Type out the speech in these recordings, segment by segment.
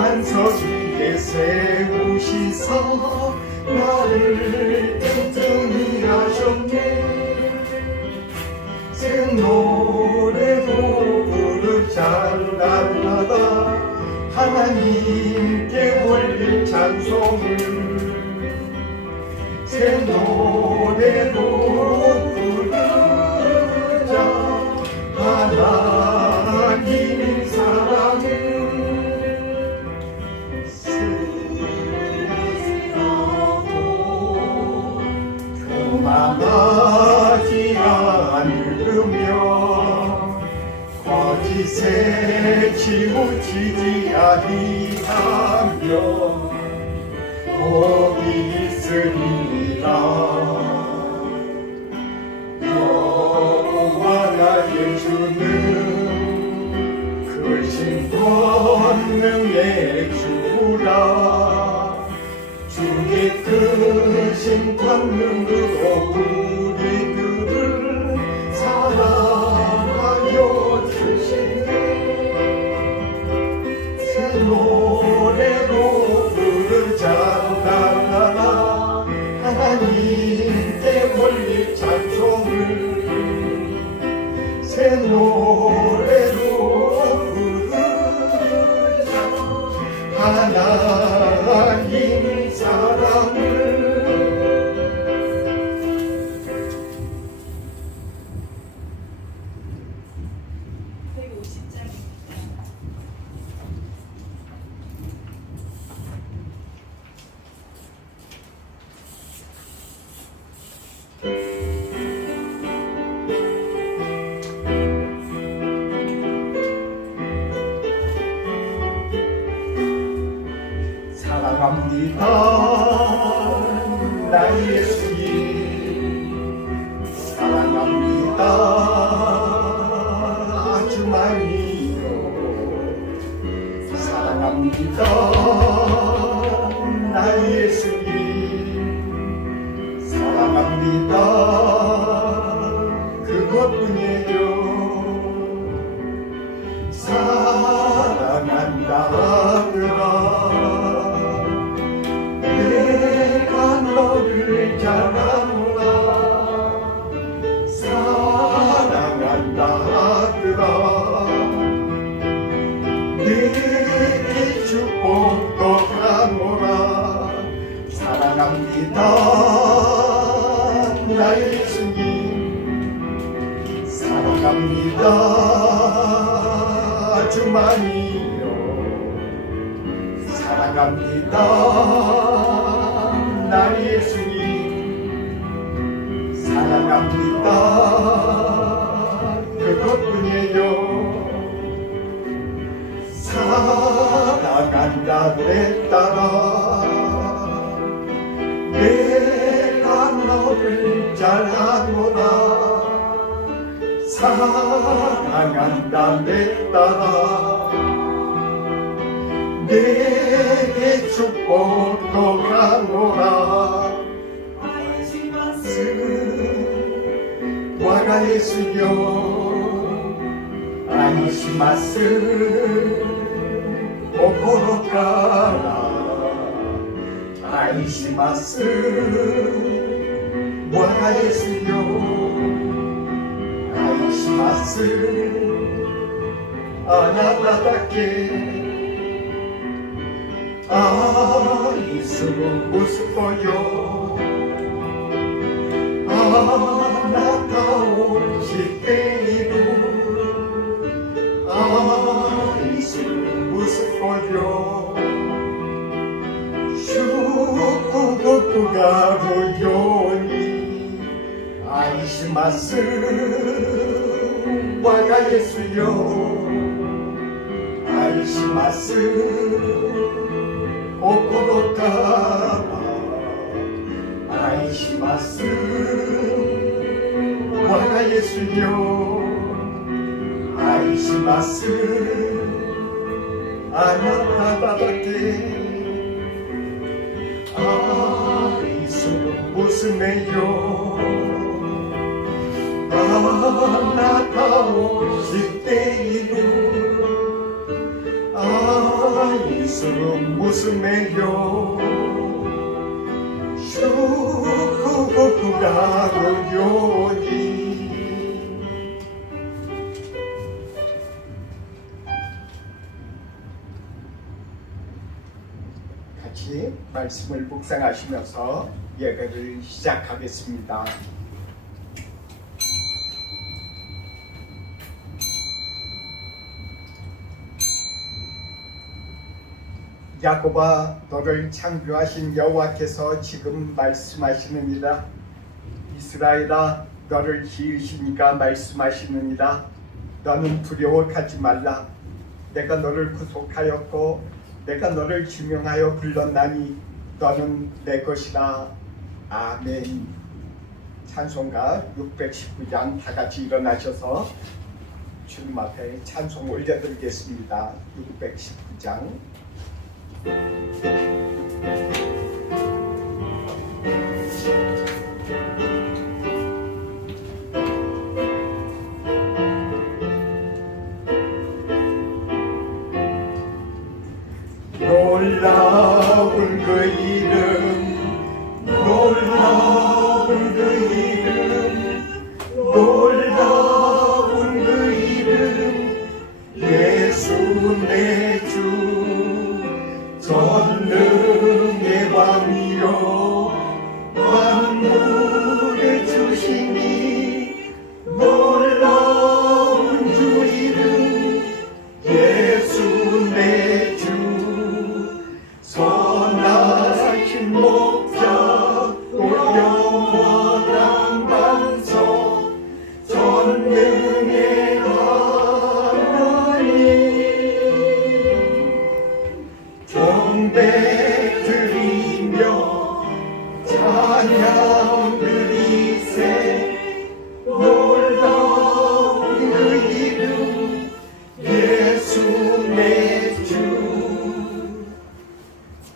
반석 위에 세우시사 나를 튼튼히 하셨네. 새 노래로 부르자 날마다 하나님께 올릴 찬송을. 새 노래로 부르자 하나님 사랑을. 쓰라고 교만하지 않으며 거짓에 치우치지 아니하며 복이 있으리라. 여호와 나의 주는 크신 권능의 주라. 주의 크신 권능으로 우리 그를 사랑하여 주시네. 새 노래로 부르자 날마다 하나님께 올릴 찬송을. 새 노래로 부르자 하나님 사랑을. 150장입니다. 사랑합니다 나의 예수님. 사랑합니다 아주 많이요. 사랑합니다 나의 예수님. 사랑합니다 그것뿐이에요. 사랑한다 하느라 내가 너를 잘 아노라. 사랑한다 하느라 내게 축복도 가노라. 사랑합니다 나의 예수님. 사랑합니다 아주 많이요. 사랑합니다 나의 예수님. 사랑합니다 그것뿐이에요. 사랑한다 내 딸아 내가 너를 잘 아노라. 사랑한다 내 딸아 내게 축복도 가노라. 와가 예수여 아이시마스 오코로 가라. 아이시마스 와가 예수여 아이시마스 아나타다케 아이스로 우스퍼요. 아나타오실 때이루 아이스로 우스퍼요. 슈쿠쿠쿠가 무요니 아이시마스 와가 예수요. 아이시마스 오코로카라. 아이시마스 와가 예수요. 아이시마스 아나타다다케 아이스는 무슨애요. 아나타오실 때이루 아이스 예수는 웃음에요 슈가로요니. 같이 말씀을 묵상하시면서 예배를 시작하겠습니다. 야곱아, 너를 창조하신 여호와께서 지금 말씀하시느니라. 이스라엘아, 너를 지으시니까 말씀하시느니라. 너는 두려워하지 말라. 내가 너를 구속하였고 내가 너를 지명하여 불렀나니 너는 내 것이라. 아멘. 찬송가 619장 다 같이 일어나셔서 주님 앞에 찬송 올려드리겠습니다. 619장. 놀라운 그 이름, 놀라운 그 이름, 놀라운 그 이름, 예수 내 주. 전능의 왕이여 만물의 주시니 놀라운 주 이름 예수 내 주. 선하신 목자 또 영원한 반석 전능의 경배 드리며 찬양 드리세. 놀라운 그 이름 예수 내 주.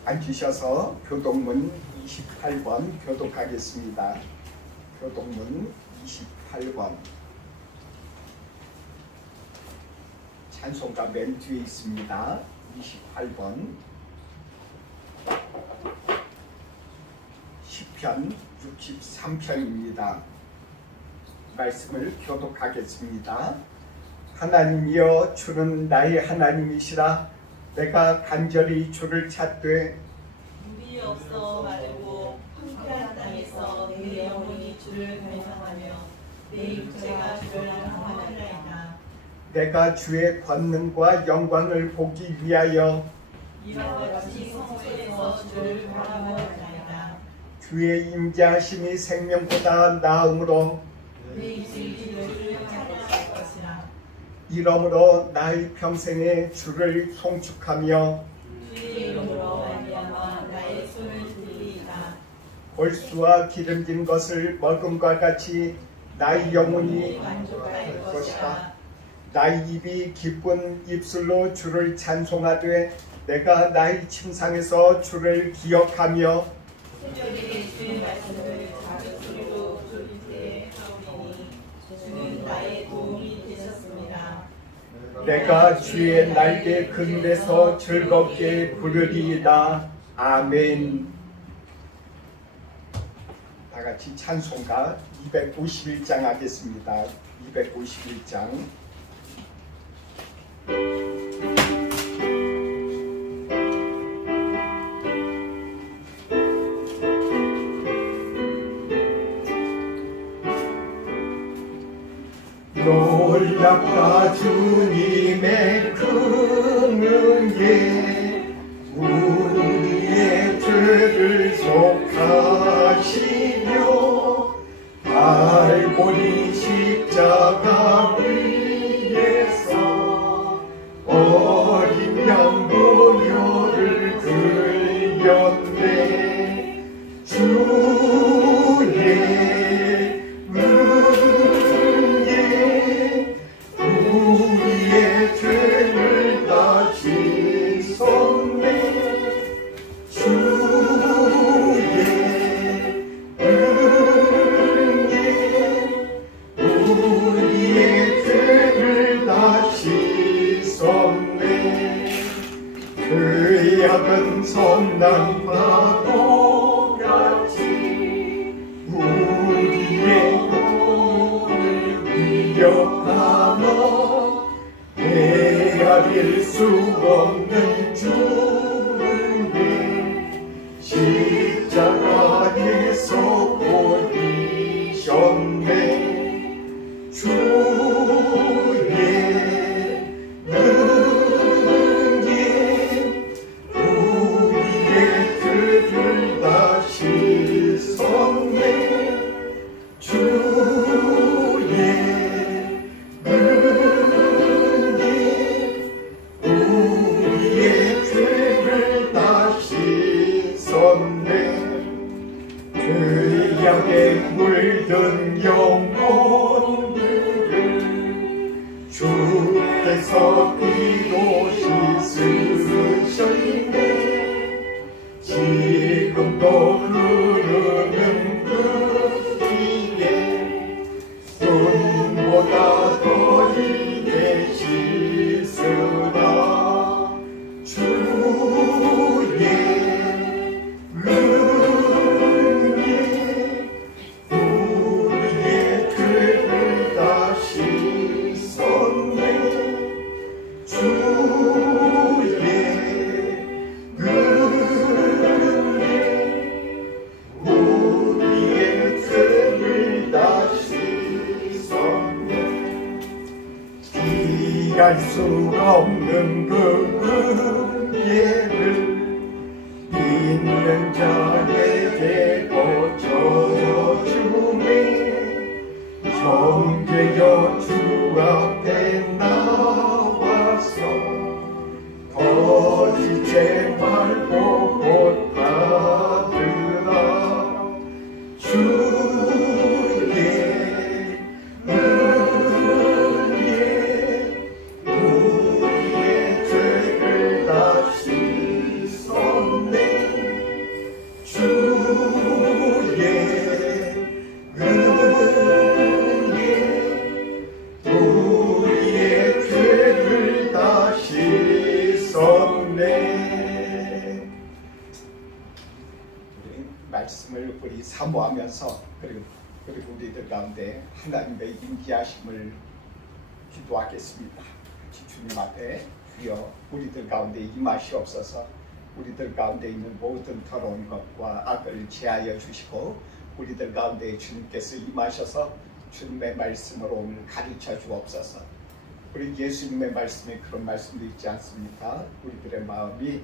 앉으셔서 교독문 28번 교독하겠습니다. 교독문 28번. 찬송가 맨 뒤에 있습니다. 28번. 시편 63편입니다. 말씀을 교독하겠습니다. 하나님이여, 주는 나의 하나님이시라. 내가 간절히 주를 찾되 물이 없어 마르고 황폐한 땅에서 내 영혼이 주를 갈망하며 내 육체가 주를 갈망하리이다. 내가 주의 권능과 영광을 보기 위하여 이와 같이 성소에서 주를 바라보았나이다. 주의 임재하심이 생명보다 나음으로 내 입술이 주를 찬양할 것이라. 이러므로 나의 평생에 주를 송축하며 주의 이름으로 말미암아 나의 손을 들리이다. 골수와 기름진 것을 먹음과 같이 나의 영혼이 만족할 것이라. 나의 입이 기쁜 입술로 주를 찬송하되 내가 나의 침상에서 주를 기억하며 새벽에 주의 말씀을 작은 소리로 들을 때에 하오리니 주는 나의 도움이 되셨습니다. 내가 주의 날개 그늘에서 즐겁게 부르리이다. 아멘. 다 같이 찬송가 251장 하겠습니다. 251장. 놀랍다 주님의 큰 은혜, 우리의 죄를 속하시며 갈보리 십자가 위에서 어린 양 보혈을 흘렸네. 주의 우리의 죄를 다 씻었네. 주의 은혜 수 없는 주님 십자가에서 보이셨네. 주의 능력 우리의 죄를 다시 섰네. 주의 능력 우리의 죄를 다시 섰네. 죄악에 물든 영혼들을 주께서 피로 씻으셨네. 지금도 흐르는 그 피에 눈보다 더 이게 씻으라. 주의 능력 우리의 죄를 다시 섰네. 주의 능력 우리의 죄를 다시 섰네. 피할 수가 없는 그 은혜를 있는 자에게 거쳐주네. 정죄여 주 앞에 나와서 거짓지 말고 곧 받으라. 주의 은혜 우리의 죄를 다시 섰네. 주의 은혜 우리의 죄를 다시 섰네. 말씀을 우리 사모하면서 그리고 우리들 가운데 하나님의 임재하심을 기도하겠습니다. 주님 앞에 주여 우리들 가운데 임하시옵소서. 우리들 가운데 있는 모든 더러운 것과 악을 제하여 주시고 우리들 가운데 주님께서 임하셔서 주님의 말씀으로 오늘 가르쳐 주옵소서. 우리 예수님의 말씀에 그런 말씀도 있지 않습니까? 우리들의 마음이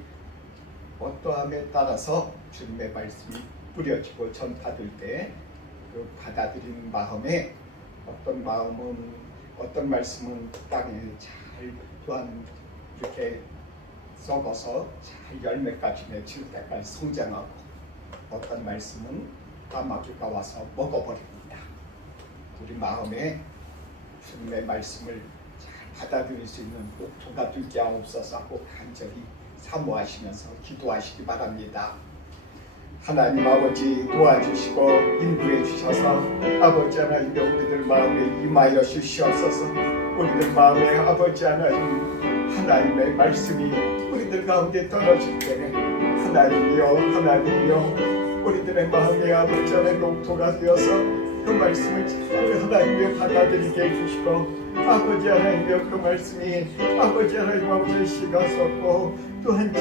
어떠함에 따라서 주님의 말씀이 뿌려지고 전파될 때 그 받아들이는 마음에 어떤 마음은 어떤 말씀은 땅에 잘 또한 이렇게 썩어서 잘 열매까지 맺힐 때까지 성장하고 어떤 말씀은 까마귀가 와서 먹어버립니다. 우리 마음에 주님의 말씀을 잘 받아들일 수 있는 목토가 되게 하옵소서 하고 간절히 사모하시면서 기도하시기 바랍니다. 하나님 아버지 도와주시고 인도해 주셔서 아버지 하나님 우리들 마음에 임하여 주시옵소서. 우리들 마음에 아버지 하나님의 말씀이 우리들 가운데 떨어질 때에 하나님이여 우리들의 마음에 아버지 하나님 녹토가 되어서 그 말씀을 잘 하나님이여 받아들이게 해주시고 아버지 하나님이여 그 말씀이 아버지 하나님 아버지의 씨가 섰고 또한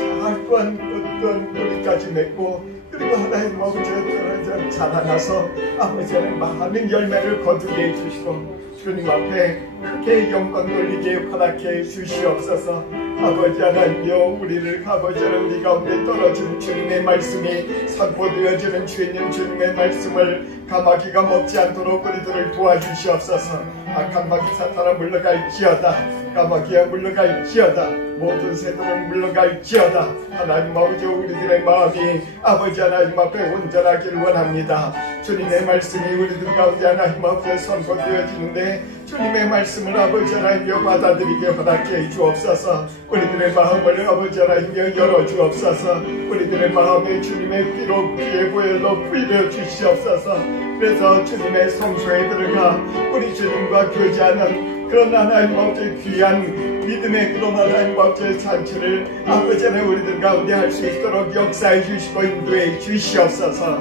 뿌리까지 맺고 그리고 하나님 아버지가 자라나서 아버지 하나님 많은 열매를 거두게 해주시고 주님 앞에 크게 영광 돌리게 허락해 주시옵소서. 아버지 하나님여 우리를 아버지 하나님 우리 가운데 떨어진 주님의 말씀이 선포되어지는 주님의 말씀을 까마귀가 먹지 않도록 우리들을 도와주시옵소서. 악한 마귀 사탄아 물러갈지어다. 까마귀야 물러갈지어다. 모든 새들은 물러갈지어다. 하나님 아버지 우리들의 마음이 아버지 하나님 앞에 온전하기를 원합니다. 주님의 말씀이 우리들 가운데 하나님 앞에 선포되어지는데 주님의 말씀을 아버지 하나님여 받아들이게 허락해 주옵소서. 우리들의 마음을 아버지 하나님여 열어주옵소서. 우리들의 마음에 주님의 피로 피해 보여도 부여 주시옵소서. 그래서 주님의 성소에 들어가 우리 주님과 교제하는 그런 하나님 아버지의 귀한 믿음의 그런 하나님 아버지의 잔치를 아버지 하나님 우리들 가운데 할 수 있도록 역사해 주시고 인도해 주시옵소서.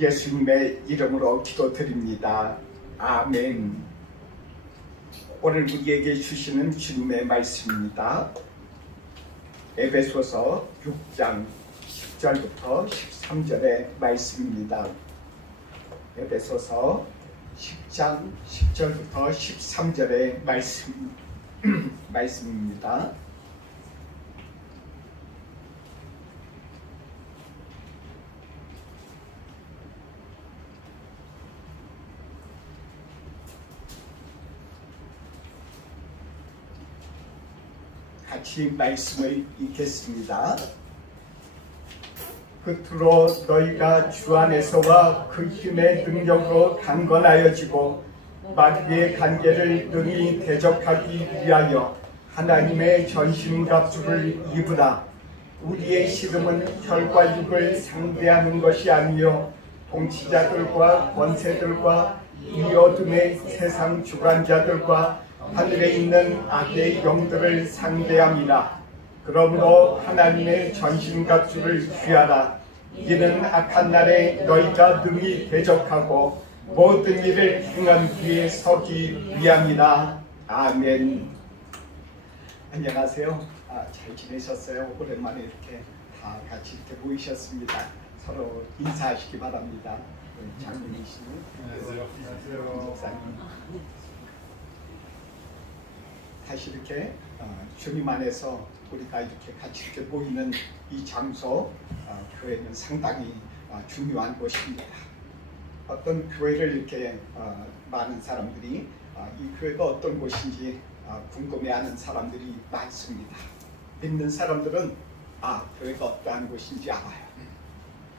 예수님의 이름으로 기도드립니다. 아멘. 오늘 우리에게 주시는 주님의 말씀입니다. 에베소서 6장 10절부터 13절의 말씀입니다. 에베소서 10장 10절부터 13절의 말씀입니다. 같이 말씀을 읽겠습니다. 끝으로 너희가 주 안에서와 그 힘의 능력으로 강건하여지고 마귀의 관계를 능히 대적하기 위하여 하나님의 전신갑주를 입으라. 우리의 씨름은 혈과 육을 상대하는 것이 아니요 통치자들과 권세들과 이 어둠의 세상 주관자들과 하늘에 있는 악의 영들을 상대함이라. 그러므로 하나님의 전신갑주를 취하라. 이는 악한 날에 너희가 능히 대적하고 모든 일을 행한 뒤에 서기 위함이라. 아멘. 안녕하세요. 잘 지내셨어요? 오랜만에 이렇게 다 같이 이렇게 모이셨습니다. 서로 인사하시기 바랍니다. 장로님이시는 목사님. 다시 이렇게 주님 안에서 우리가 이렇게 같이 이렇게 모이는 이 장소, 교회는 상당히 중요한 곳입니다. 어떤 교회를 이렇게 많은 사람들이 이 교회가 어떤 곳인지 궁금해하는 사람들이 많습니다. 믿는 사람들은 교회가 어떠한 곳인지 알아요.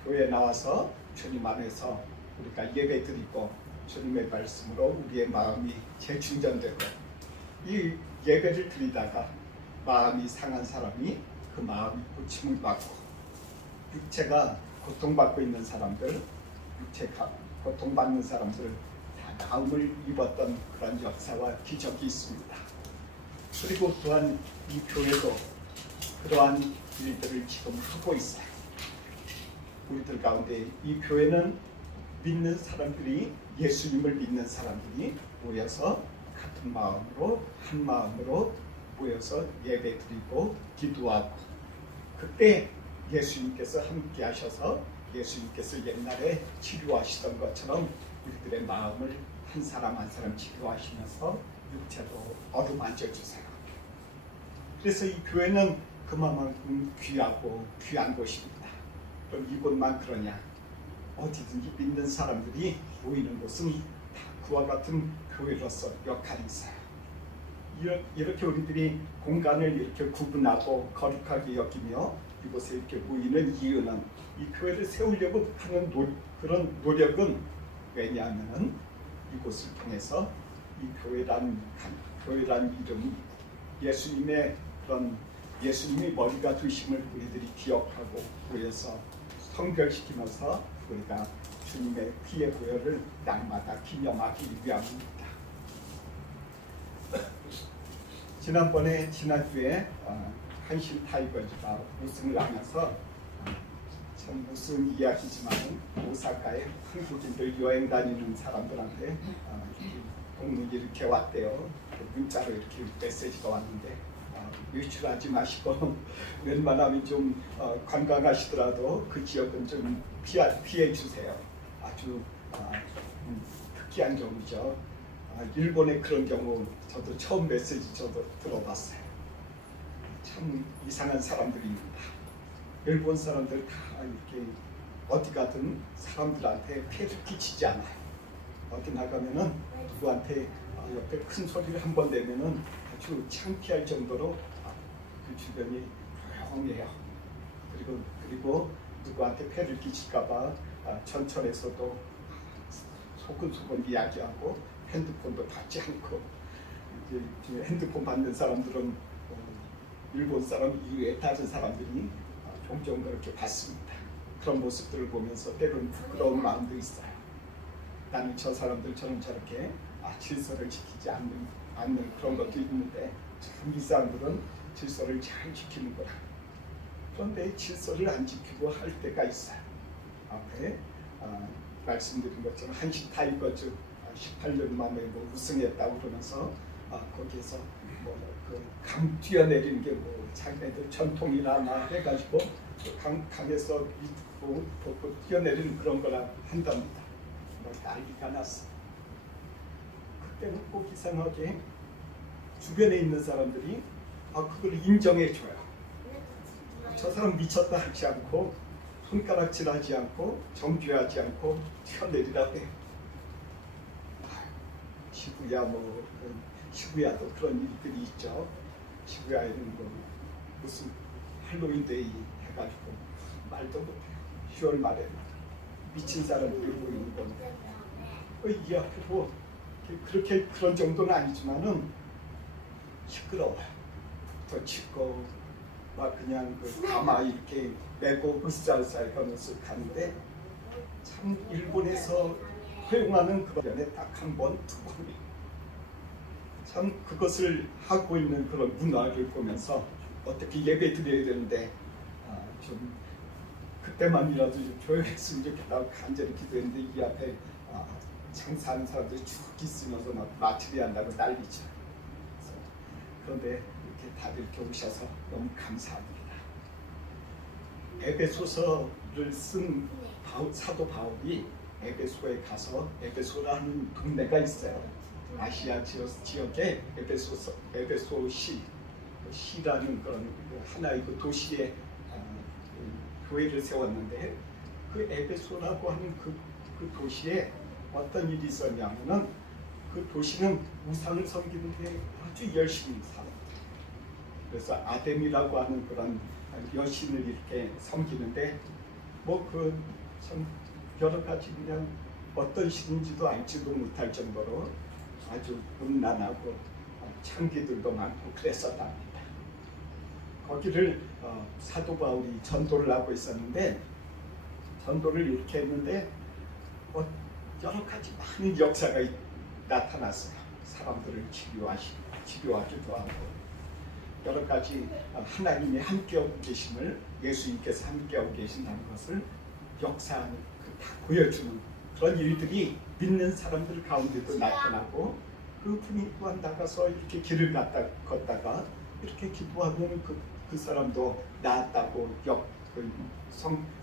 교회에 나와서 주님 안에서 우리가 예배드리고 주님의 말씀으로 우리의 마음이 재충전되고 이 예배를 드리다가 마음이 상한 사람이 그 마음이 고침을 받고 육체가 고통받고 있는 사람들, 육체가 고통받는 사람들 다 나음을 입었던 그런 역사와 기적이 있습니다. 그리고 또한 이 교회도 그러한 일들을 지금 하고 있어요. 우리들 가운데 이 교회는 믿는 사람들이, 예수님을 믿는 사람들이 모여서 같은 마음으로 한 마음으로 모여서 예배드리고 기도하고, 그때 예수님께서 함께 하셔서 예수님께서 옛날에 치료하시던 것처럼 우리들의 마음을 한 사람 한 사람 치료하시면서 육체도 어루만져 주세요. 그래서 이 교회는 그만큼 귀하고 귀한 곳입니다. 그럼 이곳만 그러냐? 어디든지 믿는 사람들이 모이는 곳은 다 그와 같은 교회로서 역할이 있어요. 이렇게 우리들이 공간을 이렇게 구분하고 거룩하게 여기며 이곳에 이렇게 모이는 이유는 이 교회를 세우려고 하는 그런 노력은 왜냐하면 이곳을 통해서 이 교회란 이름이 예수님의 그런 예수님이 머리가 되심을 우리들이 기억하고 모여서 성결시키면서 우리가 주님의 피의 보혈을 날마다 기념하기 위함입니다. 지난주에 한신 타이거즈가 우승을 하면서 참 무슨 이야기지만 오사카에 한국인들 여행 다니는 사람들한테 공문이 이렇게 왔대요. 문자로 이렇게 메시지가 왔는데 외출하지 마시고 웬만하면 좀 관광하시더라도 그 지역은 좀 피해 주세요. 아주 특이한 경우죠. 일본의 그런 경우 저도 처음 메시지 저도 들어봤어요. 참 이상한 사람들입니다. 일본 사람들 다 이렇게 어디 가든 사람들한테 피해를 끼치지 않아요. 어디 나가면은 누구한테 옆에 큰 소리를 한 번 내면은 아주 창피할 정도로 그 주변이 조용해요. 그리고 누구한테 폐를 끼칠까봐 전철에서도 소근소근 이야기하고 핸드폰도 받지 않고, 이제 핸드폰 받는 사람들은 일본 사람 이외에 다른 사람들이 종종 그렇게 받습니다. 그런 모습들을 보면서 때로는 부끄러운 마음도 있어요. 나는 저 사람들처럼 저렇게 질서를 지키지 않는 그런 것도 있는데 참 이 사람들은 질서를 잘 지키는구나. 그런데 질서를 안 지키고 할 때가 있어요. 앞에 말씀드린 것처럼 한식 타이거즈 18년 만에 뭐 우승했다고 그러면서 거기에서 강 뛰어내리는 게 뭐 자기네들 전통이나 해가지고 강에서 믿고 벗고 뛰어내리는 그런 거라 한답니다. 난리가 났어. 그때는 꼭 이상하게 주변에 있는 사람들이 그걸 인정해줘요. 저 사람 미쳤다 하지 않고 손가락질하지 않고 정죄하지 않고 뛰어내리라고 해요. 시부야도 그런 일들이 있죠. 시부야에는 무슨 할로윈데이 해가지고 말도 못해요. 10월 말에 미친 사람들이 모이는 건데 이 앞으로 그렇게 그런 정도는 아니지만은 시끄러워요. 더 치고 막 그냥 가마 이렇게 메고 으쌰으쌰 하면서 가는데 참 일본에서 허용하는 그런 년에 딱 한 번, 두 번이 참 그것을 하고 있는 그런 문화를 보면서 어떻게 예배 드려야 되는데 좀 그때만이라도 좀 조용했으면 좋겠다고 간절히 기도했는데 이 앞에 장사하는 사람들이 쭉 있으면서 막 마트리 한다고 난리죠. 그런데 이렇게 다들 이렇게 오셔서 너무 감사합니다. 에베소서를 쓴 사도 바울이 에베소에 가서 에베소라는 동네가 있어요. 아시아 지역에 에베소시라는 그런 하나의 그 도시에 교회를 세웠는데 그 에베소라고 하는 그 도시에 어떤 일이 있었냐면은 그 도시는 우상을 섬기는데 아주 열심히 살았어요. 그래서 아데미라고 하는 그런 여신을 이렇게 섬기는데 참 여러 가지 그냥 어떤 신인지도 알지도 못할 정도로 아주 음란하고 창기들도 많고 그랬었답니다. 거기를 사도 바울이 전도를 하고 있었는데 전도를 이렇게 했는데 여러 가지 많은 역사가 나타났어요. 사람들을 치료하기도 하고 여러 가지 하나님이 함께하고 계심을 예수님께서 함께하고 계신다는 것을 역사하는 다 보여주는 그런 일들이 믿는 사람들 가운데도 나타나고 그분이 또한 나가서 이렇게 길을 걷다가 이렇게 기도하면 그 사람도 나았다고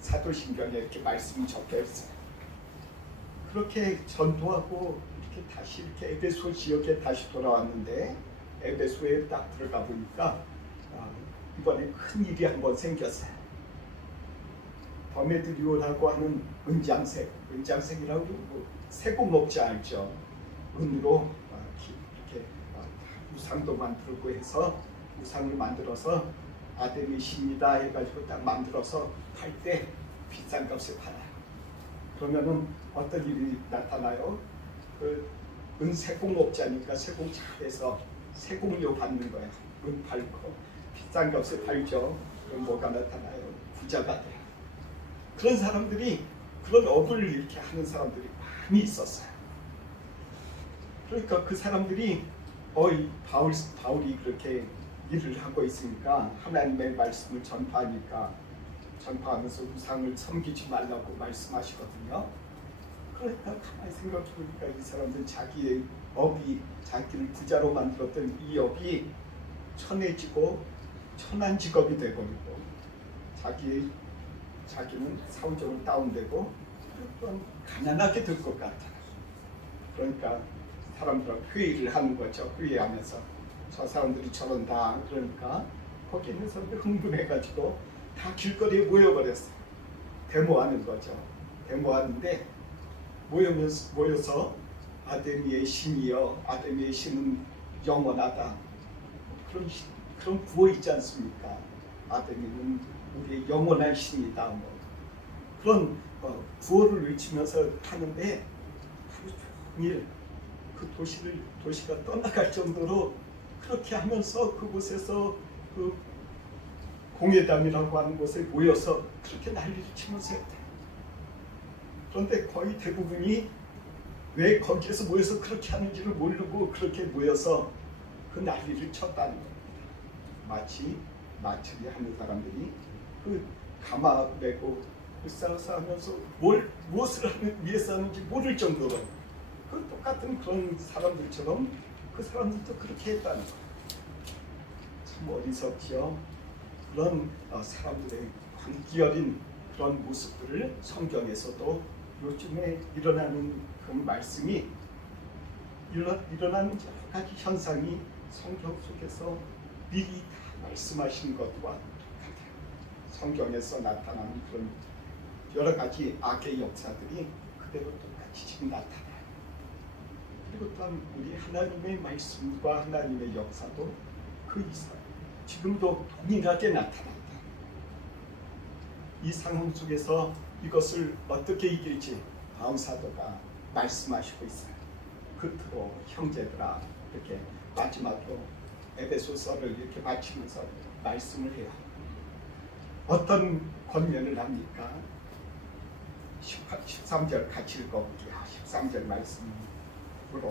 사도신경에 이렇게 말씀이 적혀 있어요. 그렇게 전도하고 이렇게 다시 이렇게 에베소 지역에 다시 돌아왔는데 에베소에 딱 들어가 보니까 이번에 큰 일이 한번 생겼어요. 더메드리오라고 하는 은장색이라고 세공업자 알죠? 은으로 이렇게 우상도 만들고 해서 우상을 만들어서 아데미 신이다 해가지고 딱 만들어서 팔 때 비싼 값에 팔아요. 그러면은 어떤 일이 나타나요? 은 세공업자니까 세공 잘해서 세공료 받는 거야. 은 팔고 비싼 값에 팔죠. 그럼 뭐가 나타나요? 부자가 돼요. 그런 사람들이 그런 업을 이렇게 하는 사람들이 많이 있었어요. 그러니까 그 사람들이 바울이 그렇게 일을 하고 있으니까 하나님의 말씀을 전파하면서 우상을 섬기지 말라고 말씀하시거든요. 그러니까 가만히 생각해 보니까 이 사람들 자기의 업이 자기를 부자로 만들었던 이 업이 천해지고 천한 직업이 되버리고 자기는 사회적으로 다운되고 또 가난하게 될 것 같아요. 그러니까 사람들하고 회의를 하는 거죠. 회의하면서 저 사람들이 저런다 그러니까 거기 있는 사람들 흥분해가지고 다 길거리에 모여버렸어요. 데모하는 거죠. 데모하는데 모여서 아데미의 신이여, 아데미의 신은 영원하다. 그런 구호 있지 않습니까? 아데미는 우리의 영원한 신이다. 그런 구호를 외치면서 하는데 하루 종일 그 도시가 떠나갈 정도로 그렇게 하면서 그곳에서 그 공회담이라고 하는 곳에 모여서 그렇게 난리를 치면서 했대요. 그런데 거의 대부분이 왜 거기에서 모여서 그렇게 하는지를 모르고 그렇게 모여서 그 난리를 쳤다는 겁니다. 마치 마트리 하는 사람들이 그 가마 메고 불쌍해서 하면서 무엇을 위해서 하는지 모를 정도로 그 똑같은 그런 사람들처럼 그 사람들도 그렇게 했다는 거예요. 참 어리석지요. 그런 사람들의 광기 어린 그런 모습들을 성경에서도 요즘에 일어나는 그 말씀이 일어나는 여러 가지 현상이 성경 속에서 미리 다 말씀하신 것과 똑같아요. 성경에서 나타나는 그런 여러 가지 악의 역사들이 그대로 똑같이 지금 나타나요. 그리고 또한 우리 하나님의 말씀과 하나님의 역사도 그 이상 지금도 동일하게 나타난다. 이 상황 속에서 이것을 어떻게 이길지 바울사도가 말씀하시고 있어요. 끝으로 형제들아, 이렇게 마지막으로 에베소서를 이렇게 마치면서 말씀을 해요. 어떤 권면을 합니까? 13절 같이 읽어볼게요. 13절 말씀으로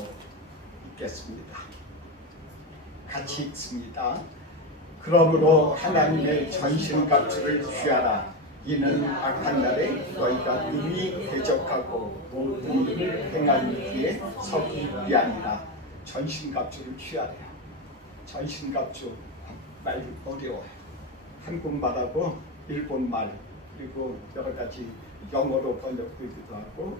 읽겠습니다. 같이 읽습니다. 그러므로 하나님의 전신갑주를 취하라. 이는 악한 날에 너희가 능히 대적하고 모든 일을 행하는 길에 서기 위함이라. 전신갑주를 취하래요. 전신갑주 말 어려워요. 한국말하고 일본말 그리고 여러 가지 영어로 번역되기도 하고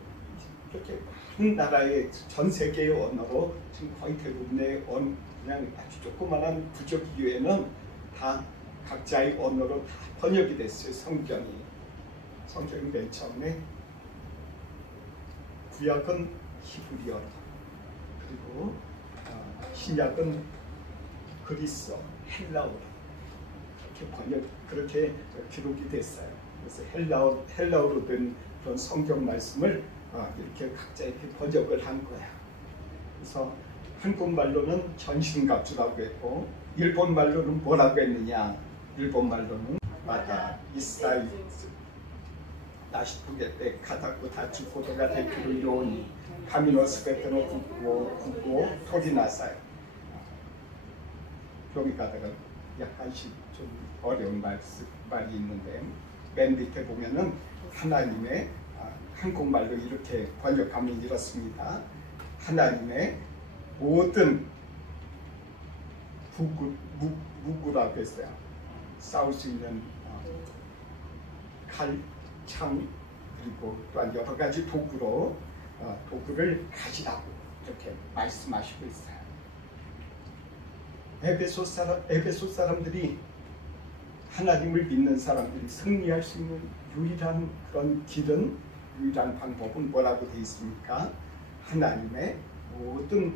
이렇게 많은 나라의 전 세계의 언어로 지금 거의 대부분의 그냥 아주 조그만한 부족 이외에는 다 각자의 언어로 다 번역이 됐어요. 성경이 맨 처음에 구약은 히브리어로 그리고 신약은 그리스어, 헬라어로 그렇게 기록이 됐어요. 그래서 헬라어로 된 그런 성경 말씀을 이렇게 각자 이렇게 번역을 한 거야. 그래서 한국말로는 전신갑주라고 했고 일본 말로는 뭐라고 했느냐? 일본 말로는 마다 이사이 나시토게테 카다쿠 다치 고도가 데키로 요니 카미노스 베테노 국고 토리나사이. 여기 가다가 약간씩 좀 어려운 말이 있는데 맨 밑에 보면은 하나님의 한국말로 이렇게 번역하면 이렇습니다. 하나님의 모든 무구라고 했어요. 싸울 수 있는 칼, 창 그리고 또한 여러 가지 도구를 가지라고 이렇게 말씀하시고 있어요. 에베소 사람들이 하나님을 믿는 사람들이 승리할 수 있는 유일한 그런 길은 유일한 방법은 뭐라고 되어 있습니까? 하나님의 모든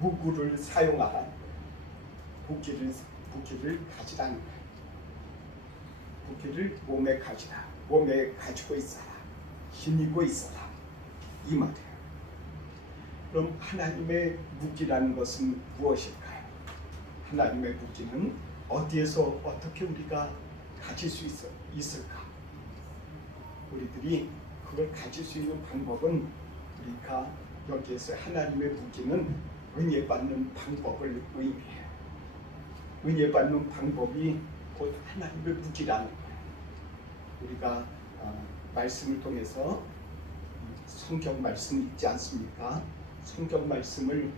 무구를 사용하라. 무기를 가지라는 거예요. 무기를 몸에 가지라. 몸에 가지고 있어라. 힘입고 있어라. 이 말이에요. 그럼 하나님의 무기라는 것은 무엇일까요? 하나님의 무기는 어디에서 어떻게 우리가 가질 수 있을까? 우리들이 그걸 가질 수 있는 방법은 우리가 여기에서 하나님의 무기는 은혜 받는 방법을 의미해요. 은혜 받는 방법이 곧 하나님의 무기라는 거예요. 우리가 말씀을 통해서 성경 말씀 읽지 않습니까? 성경 말씀을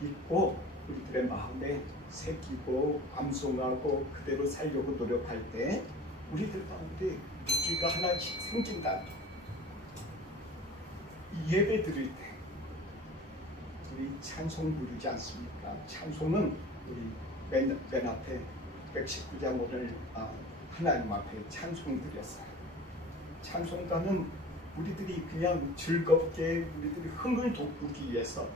읽고 우리들의 마음에 새기고 암송하고 그대로 살려고 노력할 때 우리들 가운데 무기가 하나씩 생긴다. 예배 드릴 때 우리 찬송 부르지 않습니까? 찬송은 우리 맨 앞에 119장 오늘 하나님 앞에 찬송 드렸어요. 찬송가는 우리들이 그냥 즐겁게 우리들이 흥을 돋구기 위해서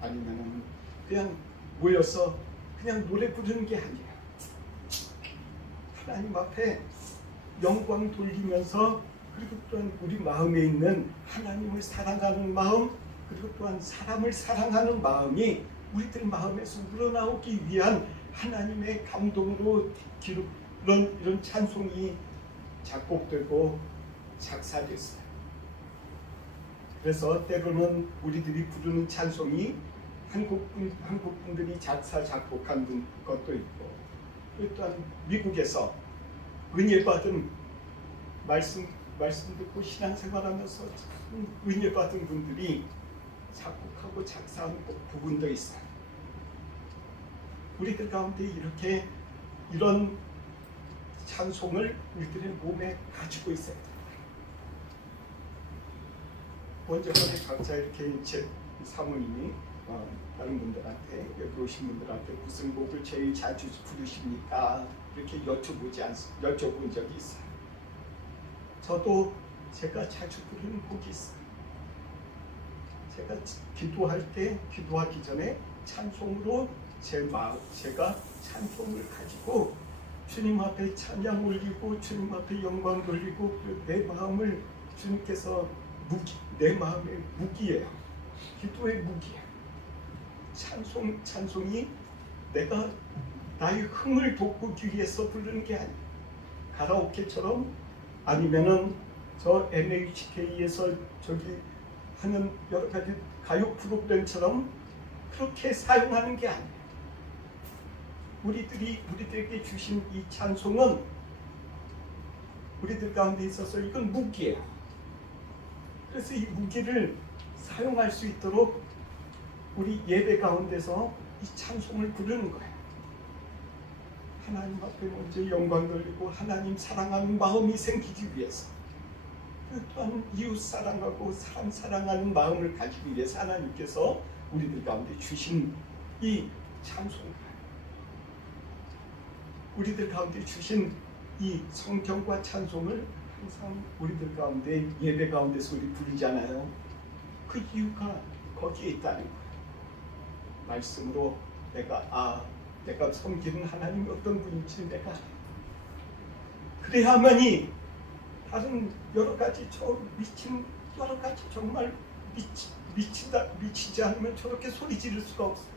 아니면 그냥 모여서 그냥 노래 부르는 게 아니에요. 하나님 앞에 영광 돌리면서 그리고 또한 우리 마음에 있는 하나님을 사랑하는 마음 그리고 또한 사람을 사랑하는 마음이 우리들 마음에서 우러나오기 위한 하나님의 감동으로 이런 찬송이 작곡되고 작사됐어요. 그래서 때로는 우리들이 부르는 찬송이 한국분들이 작곡한 것도 있고 또한 미국에서 은혜 받은 말씀 듣고 신앙생활하면서 참 은혜 받은 분들이 작곡하고 작사한 부분도 있어요. 우리들 가운데 이렇게 이런 찬송을 우리들의 몸에 가지고 있어야 돼요. 먼저 각자 이렇게 제 사모님이 다른 분들한테, 여기 오신 분들한테 무슨 곡을 제일 자주 부르십니까? 이렇게 여쭤본 적이 있어요. 저도 제가 자주 부르는 곡이 있어요. 제가 기도하기 전에 찬송으로 제가 찬송을 가지고 주님 앞에 찬양 올리고 주님 앞에 영광 돌리고 내 마음을 주님께서 내 마음의 무기예요. 기도의 무기예요. 찬송이 내가 나의 흥을 돋구기 위해서 부르는 게 아니에요. 가라오케처럼 아니면은 저 NHK에서 저기 하는 여러 가지 가요 프로그램처럼 그렇게 사용하는 게 아니에요. 우리들에게 주신 이 찬송은 우리들 가운데 있어서 이건 무기예요. 그래서 이 무기를 사용할 수 있도록 우리 예배 가운데서 이 찬송을 부르는 거예요. 하나님 앞에 먼저 영광 돌리고 하나님 사랑하는 마음이 생기기 위해서, 또한 이웃 사랑하고 사람 사랑하는 마음을 가지기 위해서 하나님께서 우리들 가운데 주신 이 찬송가예요. 우리들 가운데 주신 이 성경과 찬송을 항상 우리들 가운데 예배 가운데서 우리 부르잖아요. 그 이유가 거기에 있다는 거예요. 말씀으로 내가 섬기는 하나님이 어떤 분인지 내가 알아요. 그래야만이 다른 여러 가지 여러 가지 정말 미치지 않으면 저렇게 소리 지를 수가 없어요.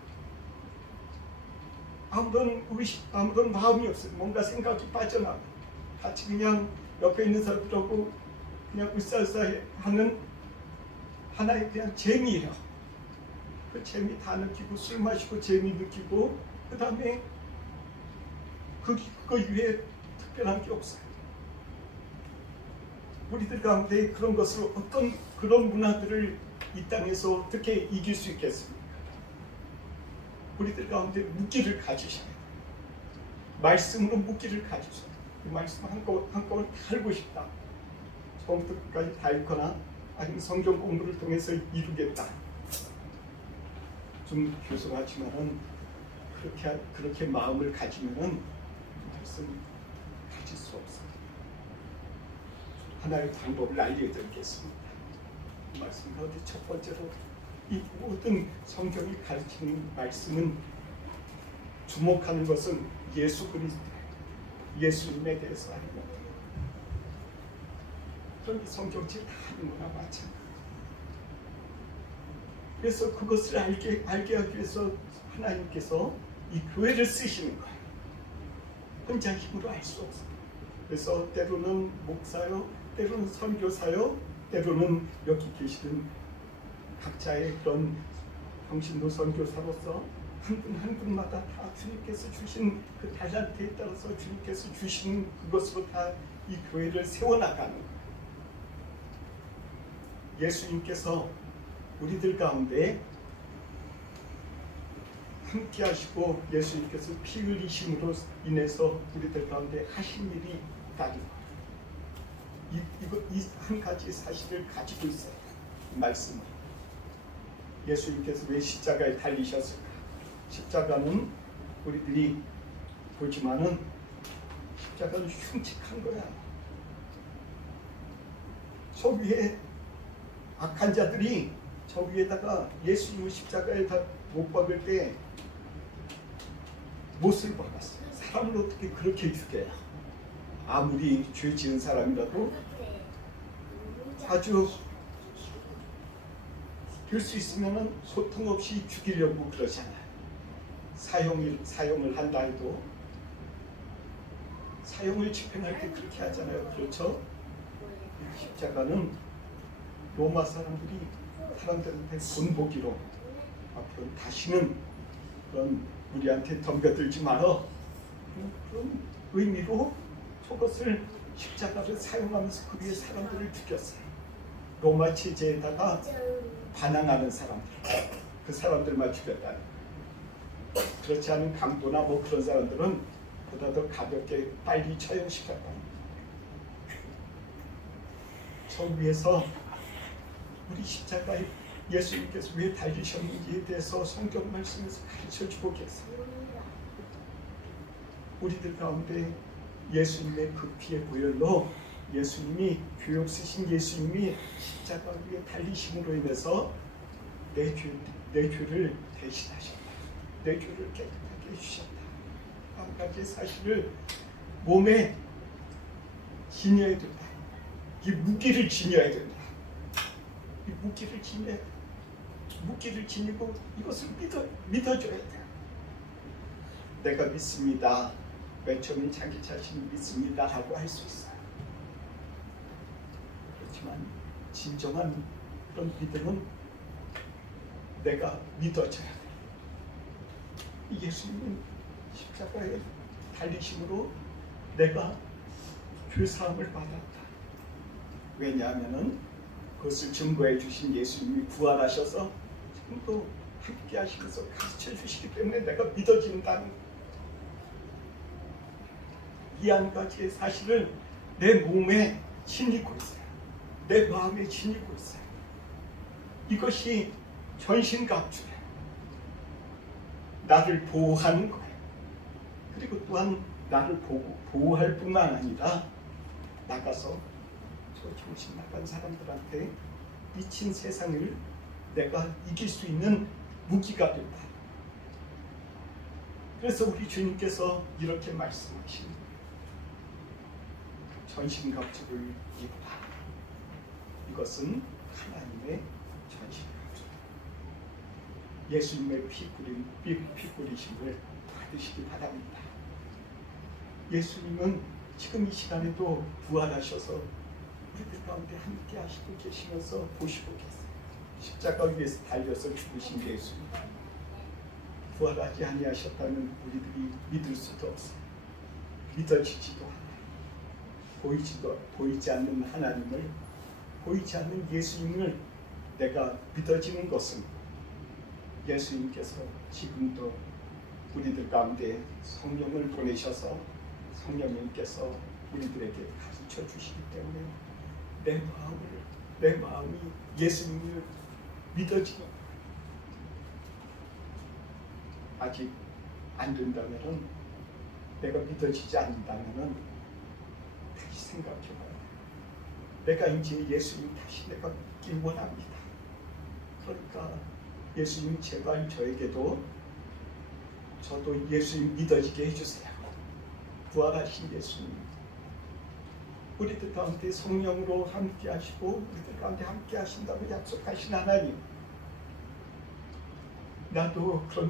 아무런 마음이 없어요. 뭔가 생각이 빠져나가. 같이 그냥 옆에 있는 사람들하고 그냥 으쌰으쌰하는 하나의 그냥 재미예요. 그 재미 다 느끼고 술 마시고 재미 느끼고 그 다음에 그거 이외에 특별한 게 없어요. 우리들 가운데 그런 것을 어떤 그런 문화들을 이 땅에서 어떻게 이길 수 있겠습니까? 우리들 가운데 무기를 가지셔야 돼요. 말씀으로 무기를 가지셔야 돼요. 그 말씀 한꺼번에 다 알고 싶다. 처음부터 끝까지 다 읽거나 아니면 성경 공부를 통해서 이루겠다. 좀 교수하지만은 그렇게 마음을 가지면은 말씀 가질 수 없어요. 하나의 방법을 알려드리겠습니다. 말씀 가운데 첫 번째로 이 모든 성경이 가르치는 말씀은 주목하는 것은 예수 그리스도, 예수님에 대해서 하는 것. 그런 성경책 다 하는 거나 마찬가지. 그래서 그것을 알게 하기 위해서 하나님께서 이 교회를 쓰시는 거예요. 혼자 힘으로 알 수 없어요. 그래서 때로는 목사요, 때로는 선교사요, 때로는 여기 계시는 각자의 그런 평신도 선교사로서 한 분 한 분마다 다 주님께서 주신 그 달란트에 따라서 주님께서 주신 그것으로 다 이 교회를 세워나가는 거예요. 예수님께서 우리들 가운데 함께 하시고 예수님께서 피 흘리심으로 인해서 우리들 가운데 하신 일이 있다는 거예요. 이 한 가지 사실을 가지고 있어요. 이 말씀을. 예수님께서 왜 십자가에 달리셨을까? 십자가는 우리들이 보지만은 십자가는 흉측한 거야. 저 위에 악한 자들이 저 위에다가 예수님을 십자가에 다 못 박을 때 못을 박았어요. 사람을 어떻게 그렇게 죽여요? 아무리 죄 지은 사람이라도 아주 될 수 있으면 고통 없이 죽이려고 그러잖아요. 사형을 한다 해도 사형을 집행할 때 그렇게 하잖아요. 그렇죠? 십자가는 로마 사람들한테 본보기로 앞으로 다시는 그런 우리한테 덤벼들지 말어, 그런 의미로 저것을 십자가를 사용하면서 그 위에 사람들을 죽였어요. 로마 체제에다가 반항하는 사람들, 그 사람들만 죽였다. 그렇지 않은 강도나 뭐 그런 사람들은 보다 더 가볍게 빨리 처형시켰다. 저 위에서 우리 십자가에 예수님께서 왜 달리셨는지에 대해서 성경 말씀에서 가르쳐주고 계세요. 우리들 가운데 예수님의 그 피의 보혈로 예수님이 죄 없으신 예수님이 십자가 위에 달리심으로 인해서 내 죄를 대신하셨다. 내 죄를 깨끗하게 해주셨다. 한 가지 사실을 몸에 지녀야 된다. 이 무기를 지녀야 된다. 이 무기를 지녀야 된다. 무기를 지니고 이것을 믿어줘야 돼. 내가 믿습니다. 맨 처음엔 자기 자신을 믿습니다 라고 할 수 있어요. 그렇지만 진정한 그런 믿음은 내가 믿어줘야 돼. 예수님은 십자가에 달리심으로 내가 죄사함을 받았다. 왜냐하면 그것을 증거해 주신 예수님이 부활하셔서 지금도 함께 하시면서 가르쳐 주시기 때문에 내가 믿어진다는 이 한 가지의 사실을 내 몸에 지니고 있어요. 내 마음에 지니고 있어요. 이것이 전신갑주예요. 나를 보호하는 거예요. 그리고 또한 나를 보호할 뿐만 아니라 나가서 저 정신 나간 사람들한테 미친 세상을 내가 이길 수 있는 무기가 된다. 그래서 우리 주님께서 이렇게 말씀하십니다. 전신갑주를 입으라. 이것은 하나님의 전신갑주다. 예수님의 피 뿌리심을 받으시기 바랍니다. 예수님은 지금 이 시간에도 부활하셔서 우리들 가운데 함께 하시고 계시면서 보시고 계세요. 십자가 위에서 달려서 죽으신 예수님, 부활하지 아니하셨다면 우리들이 믿을 수도 없어요. 믿어지지도 않아요. 보이지 않는 하나님을, 보이지 않는 예수님을 내가 믿어지는 것은 예수님께서 지금도 우리들 가운데 성령을 보내셔서 성령님께서 우리들에게 가르쳐 주시기 때문에 내 마음이 예수님을 믿어지는, 아직 안 된다면은, 내가 믿어지지 않는다면은 다시 생각해봐요. 내가 이제 예수님 다시 내가 믿길 원합니다. 그러니까 예수님 제발 저에게도 저도 예수님 믿어지게 해주세요. 부활하신 예수님, 우리들 가운데 성령으로 함께 하시고 우리들 가운데 함께 하신다고 약속하신 하나님, 나도 그런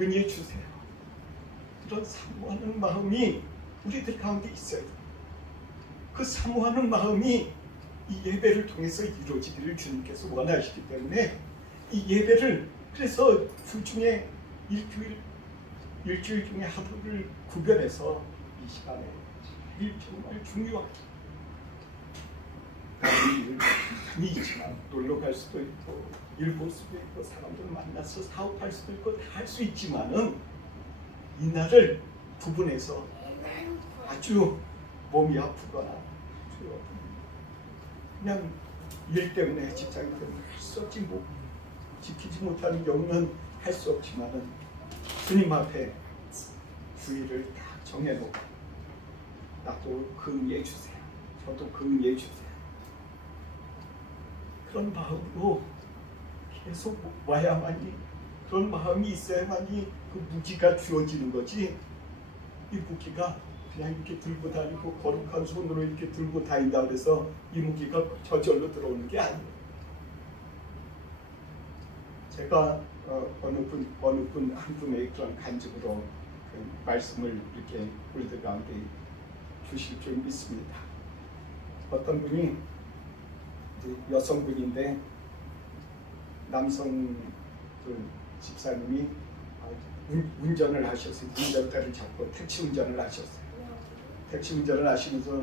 은혜 주세요. 그런 사모하는 마음이 우리들 가운데 있어요. 그 사모하는 마음이 이 예배를 통해서 이루어지기를 주님께서 원하시기 때문에 이 예배를, 그래서 그 중에 일주일 중에 하루를 구별해서 이 시간에 정말 중요하게 많이 있지만 놀러 갈 수도 있고 일 볼 수도 있고 사람들 만나서 사업할 수도 있고 다 할 수 있지만은 이날을 구분해서 아주 몸이 아프거나 그냥 일 때문에 직장 때문에 할 수 없지, 뭐 지키지 못하는 경우는 할 수 없지만은 주님 앞에 주의를 다 정해놓고 나도 그 은혜 주세요. 저도 그 은혜 주세요. 그런 마음으로 계속 와야만이, 그런 마음이 있어야만이 그 무기가 주어지는 거지. 이 무기가 그냥 이렇게 들고 다니고 거룩한 손으로 이렇게 들고 다닌다 그래서 이 무기가 저절로 들어오는 게 아니에요. 제가 어느 분 한 분의 그런 간증으로 그 말씀을 이렇게 우리들 가운데 주실 줄 믿습니다. 어떤 분이 여성분인데 남성 그 집사님이 운전을 하셔서 운전대를 잡고 택시 운전을 하셨어요. 택시 운전을 하시면서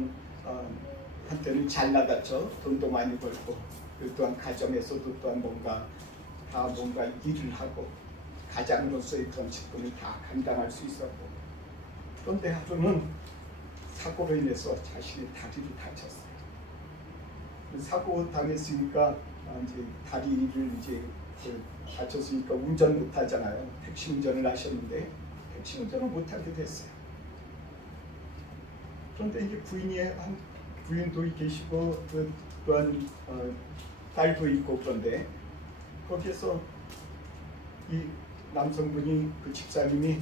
한때는 잘 나갔죠. 돈도 많이 벌고, 그 또한 가정에서도 또한 뭔가 일을 하고 가장으로서의 그런 직분을 다 감당할 수 있었고, 그런데 하루는 사고로 인해서 자신의 다리를 다쳤어요. 사고 당했으니까 이제 다리를 이제 다쳤으니까 운전 못 하잖아요. 택시 운전을 하셨는데 택시 운전을 못 하게 됐어요. 그런데 이제 부인도 계시고 또한 딸도 있고, 그런데 거기에서 이 남성분이, 그 집사님이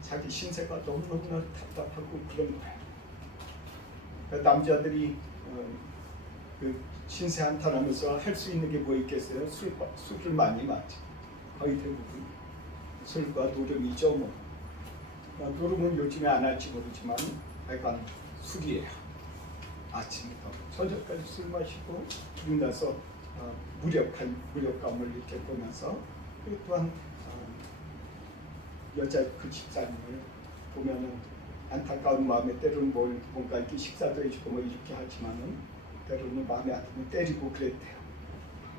자기 신세가 너무너무나 답답하고 그런 거예요. 그러니까 남자들이 그 신세 한탄하면서 할 수 있는 게 뭐 있겠어요? 술을 많이 마지. 거의 대부분 술과 노름이죠. 뭐. 노름은 요즘에 안 할지 모르지만 약간 술이에요. 아침부터 저녁까지 술 마시고 그리고 나서 무력감을 이렇게 보면서, 그리고 또한 여자 그 집사님을 보면은 안타까운 마음에 때로는 뭔가 이렇게 식사도 해주고 뭐 이렇게 하지만은 때로는 마음에 안 들면 때리고 그랬대요.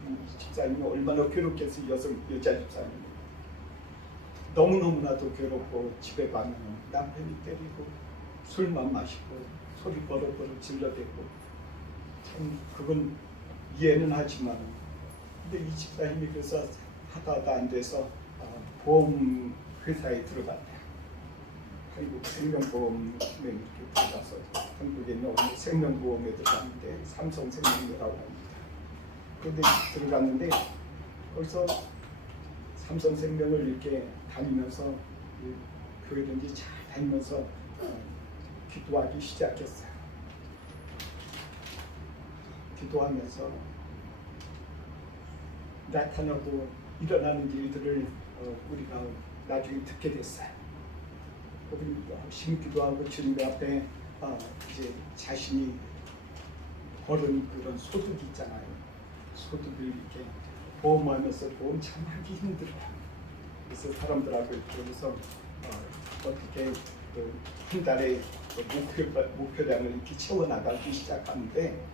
이 집사님이 얼마나 괴롭겠어요. 여자 집사님. 너무너무나도 괴롭고, 집에 가면 남편이 때리고 술만 마시고 소리 버럭버럭 질러대고, 참 그건 이해는 하지만, 근데 이 집사님이 그래서 하다 안 돼서 보험 회사에 들어갔대요. 한국 생명보험에 이렇게 들어가서 한국에 있는 어느 생명보험에 들어갔는데 삼성생명이라고 합니다. 그런데 들어갔는데 거기서 삼성생명을 이렇게 다니면서 교회를 이제 잘 다니면서 기도하기 시작했어요. 기도하면서 나타나고 일어나는 일들을 우리가 나중에 듣게 됐어요. 우리 열심히 기도하고 주님 앞에 이제 자신이 벌은 그런 소득 있잖아요. 소득을 이렇게 보험하면서 보험 참 하기 힘들어요. 그래서 사람들하고 그러면서 어떻게 한 달에 목표량을 이렇게 채워나가기 시작하는데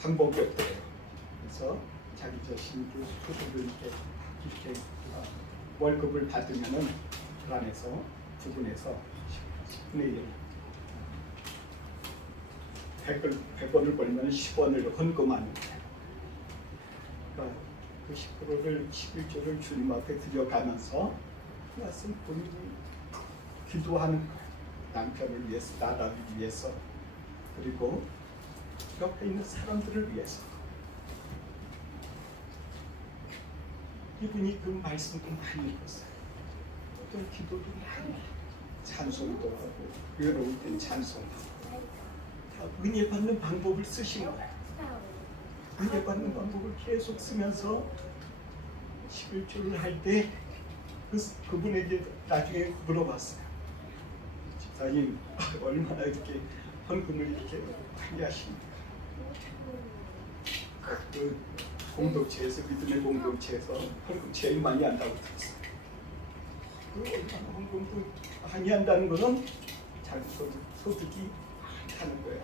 방법이 없더래요. 그래서 자기 자신이 그 소득을 이렇게 월급을 받으면은 그 안에서 부분에서 10분의 1 100원을 벌면 10원을 헌금하는 거예요. 그러니까 그 10%를 11조를 주님 앞에 들여가면서 말씀 본인이 기도하는 거예요. 남편을 위해서, 나라를 위해서, 그리고 옆에 있는 사람들을 위해서. 이분이 그 말씀도 많이 읽었어요. 어떤 기도도 많이, 찬송도 하고, 외로울 땐 찬송하고, 다 은혜 받는 방법을 쓰신 거예요. 은혜 받는 방법을 계속 쓰면서 11조를 할 때 그분에게 나중에 물어봤어요. 집사님, 얼마나 이렇게 헌금을 이렇게 많이 하십니까? 그 공동체에서, 믿음의 공동체에서 헌금 제일 많이 한다고 들었어요. 그 얼마나 헌금도 많이 한다는 거는 자기 소득이 많다는 거예요.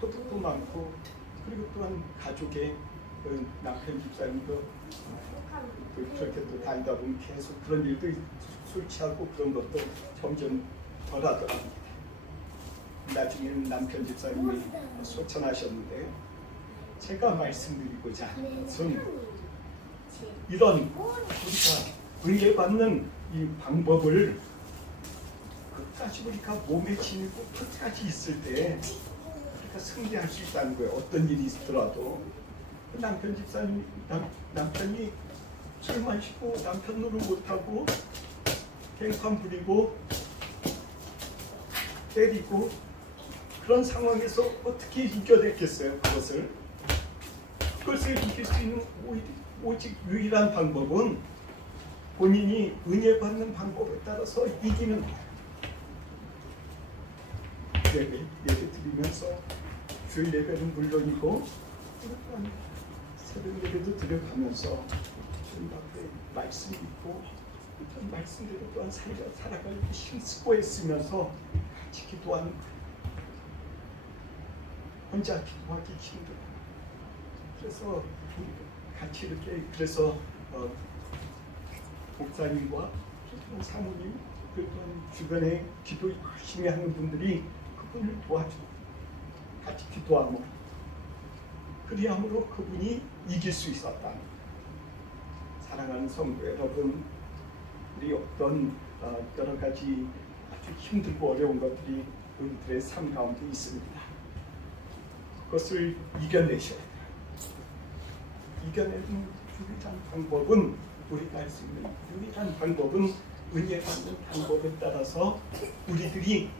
소득도 많고, 그리고 또한 가족의 그 남편 집사님도 그렇게 또 다니다 보면 계속 그런 일도, 술 취하고 그런 것도 점점 덜하더랍니다. 나중에는 남편 집사님이 소천하셨는데, 제가 말씀드리고자 하는 것은 이런 우리가 은혜 받는 이 방법을 끝까지 우리가 몸에 지니고 끝까지 있을 때 우리가 승리할 수 있다는 거예요. 어떤 일이 있더라도. 남편 집사님, 남편이 술 마시고 남편 노릇 못하고 갱판 부리고 때리고 그런 상황에서 어떻게 이겨냈겠어요? 그것을 이길 수 있는 오직 유일한 방법은 본인이 은혜 받는 방법에 따라서 이기는 거예요. 예배 드리면서 주일 예배는 물론이고 새벽 예배도 드려가면서 주님 앞에 말씀 읽고 말씀대로 또한 살아갈 힘쓰고 쓰면서 같이 기도하는 거예요. 혼자 기도하기 힘들어요. 그래서 같이 이렇게 그래서 목사님과 사모님 또한 주변에 기도 열심히 하는 분들이 그분을 도와줘요. 같이 기도하고 그리함으로 그분이 이길 수 있었다. 사랑하는 성도 여러분, 우리 어떤 여러 가지 아주 힘들고 어려운 것들이 우리들의 삶 가운데 있습니다. 그것을 이겨내셔야 돼요. 이겨내는 유일한 방법은 우리가 할 수 있는 유일한 방법은 은혜 받는 방법에 따라서 우리들이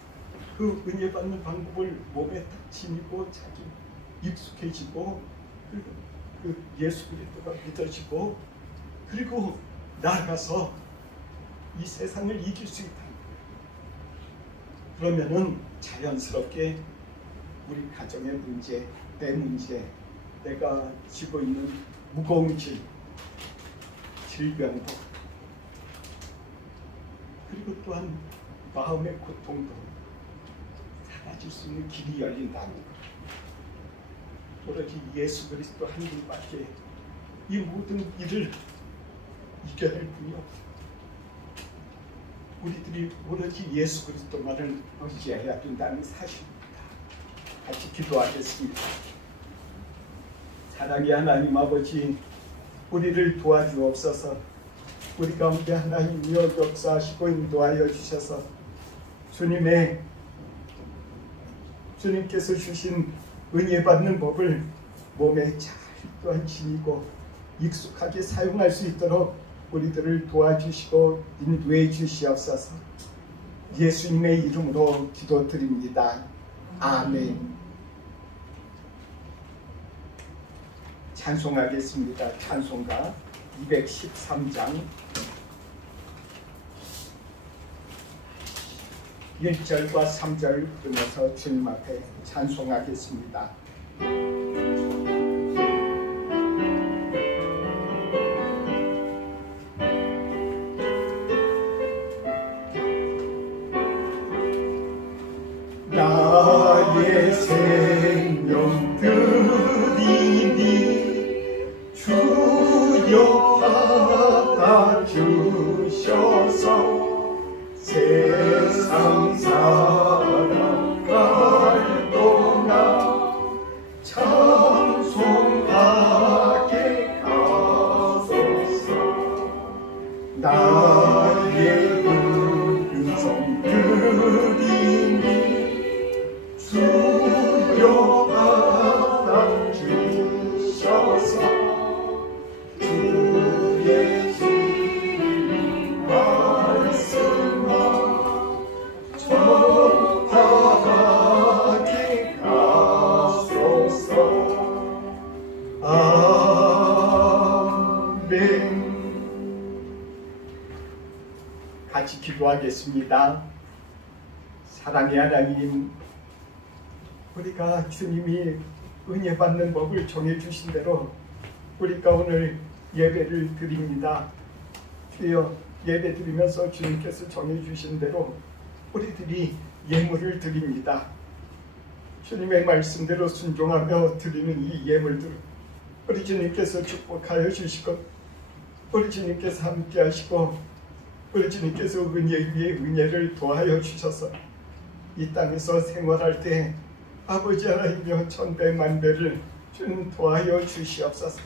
그 은혜 받는 방법을 몸에 딱 지니고 자기 익숙해지고 그리고 그 예수 그리스도가 믿어지고 그리고 나아가서 이 세상을 이길 수 있다. 그러면은 자연스럽게 우리 가정의 문제, 내 문제, 내가 지고 있는 무거운 질병도 그리고 또한 마음의 고통도 사라질 수 있는 길이 열린다는 것. 오로지 예수 그리스도 한 분밖에 이 모든 일을 이겨낼 분이 없어요. 우리들이 오로지 예수 그리스도만을 의지해야 된다는 사실입니다. 같이 기도하겠습니다. 사랑의 하나님 아버지, 우리를 도와주옵소서. 우리 가운데 하나님이여 역사하시고 인도하여 주셔서 주님께서 주신 은혜 받는 법을 몸에 잘 또한 지니고 익숙하게 사용할 수 있도록 우리들을 도와주시고 인도해 주시옵소서. 예수님의 이름으로 기도드립니다. 아멘. 찬송하겠습니다. 찬송가 213장 1절과 3절 부르면서 주님 앞에 찬송하겠습니다. 나의 생명 드리니 주여 받아주셔서 세상 살아갈 동안 찬송하게 하소서. 나의 음성 드리니 주여 받아주셔서 주의 진 말씀을 전하게 하소서. 아멘. 같이 기도하겠습니다. 사랑의 하나님, 우리가 주님이 은혜 받는 법을 정해주신 대로 우리가 오늘 예배를 드립니다. 주여, 예배 드리면서 주님께서 정해주신 대로 우리들이 예물을 드립니다. 주님의 말씀대로 순종하며 드리는 이 예물들 우리 주님께서 축복하여 주시고 우리 주님께서 함께 하시고 우리 주님께서 은혜 위에 은혜를 더하여 주셔서 이 땅에서 생활할 때 아버지 하나님이여 천배 만배를 주님 도와여 주시옵소서.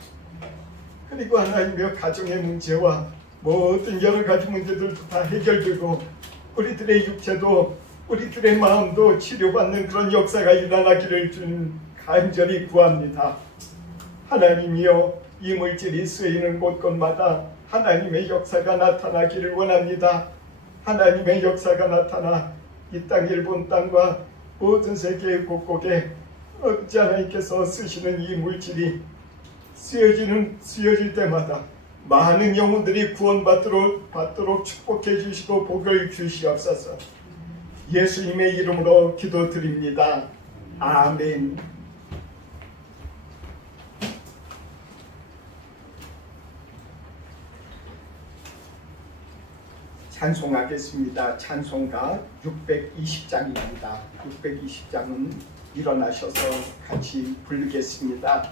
그리고 하나님이여 가정의 문제와 모든 여러 가지 문제들도 다 해결되고 우리들의 육체도 우리들의 마음도 치료받는 그런 역사가 일어나기를 주님 간절히 구합니다. 하나님이여 이 물질이 쓰이는 곳곳마다 하나님의 역사가 나타나기를 원합니다. 하나님의 역사가 나타나 이 땅 일본 땅과 모든 세계의 곳곳에 아버지 하나님께서 쓰시는 이 물질이 쓰여질 때마다 많은 영혼들이 구원받도록 축복해 주시고 복을 주시옵소서. 예수님의 이름으로 기도드립니다. 아멘. 찬송하겠습니다. 찬송가 620장입니다. 620장은 일어나셔서 같이 부르겠습니다.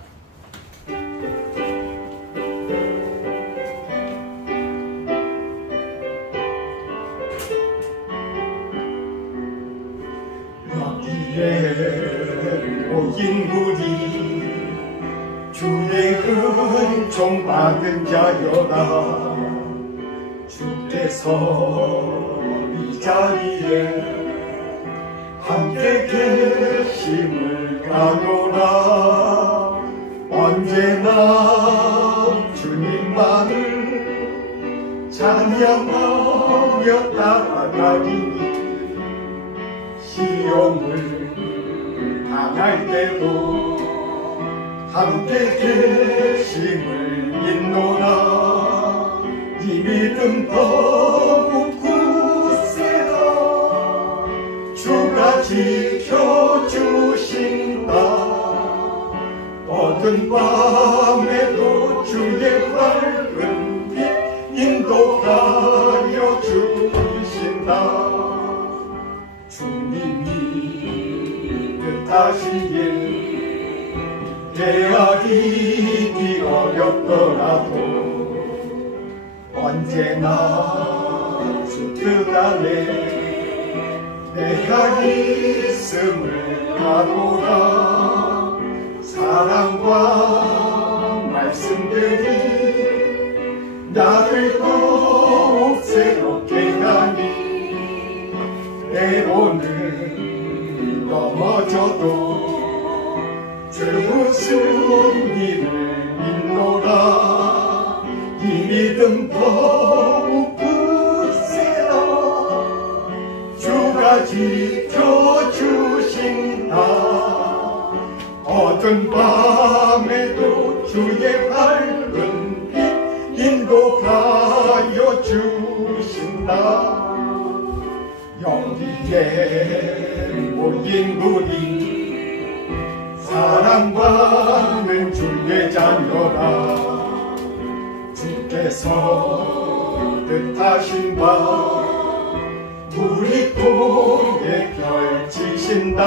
여기에 모인 우리 주의 은총 받은 자여라. 주께서 이 자리에 함께 계심을 가노라. 언제나 주님만을 찬양하며 따라가리니 시험을 당할 때도 함께 계심을 믿노라. 이 믿음 더욱 굳세다. 주가 지켜주신다. 어두운 밤에도 주의 밝은 빛 인도하여 주신다. 주님이 뜻하시길 헤아리기 어렵더라도 언제나 주 뜻 안에 내가 있음을 가노라. 사랑과 말씀들이 나를 더욱 새롭게 하니 때로는 넘어져도 주 승리를 믿노라. 이 믿음 더욱 굳세다. 주가 지켜주신다. 어두운 밤에도 주의 밝은 빛 인도하여 주신다. 여기에 모인 우리 사랑받는 주의 자녀라. 주께서 뜻하신 바 우리 통에 펼치신다.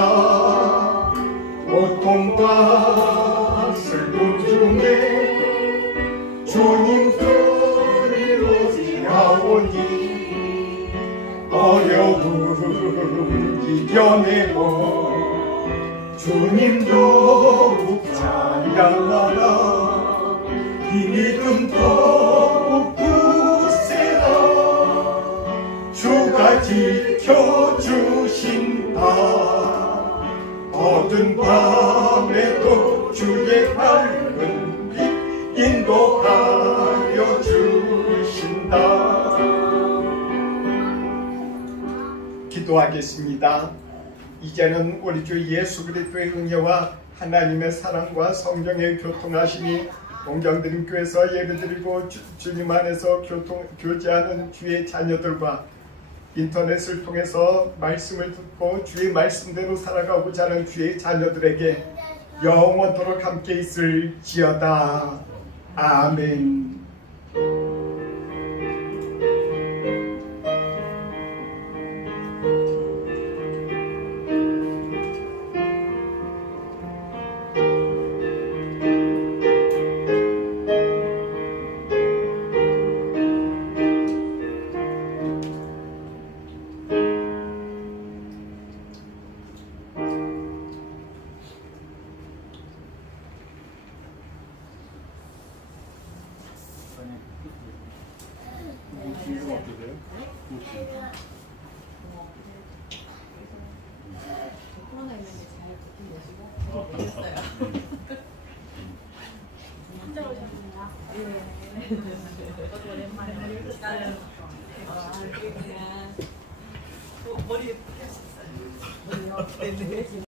고통과 슬픔 중에 주님 뜻을 오지하오니 어려움 이겨내고 주님 더욱 찬양하라. 이 믿음 더욱 굳세다. 주가 지켜주신다. 어두운 밤에도 주의 밝은 빛 인도하여 주신다. 기도하겠습니다. 이제는 우리 주 예수 그리스도의 은혜와 하나님의 사랑과 성령의 교통하심이 동경드림 교회에서 예배드리고 주님 안에서 교제하는 주의 자녀들과 인터넷을 통해서 말씀을 듣고 주의 말씀대로 살아가고자 하는 주의 자녀들에게 영원토록 함께 있을지어다. 아멘. 머리 예쁘게 하셨어요. 네.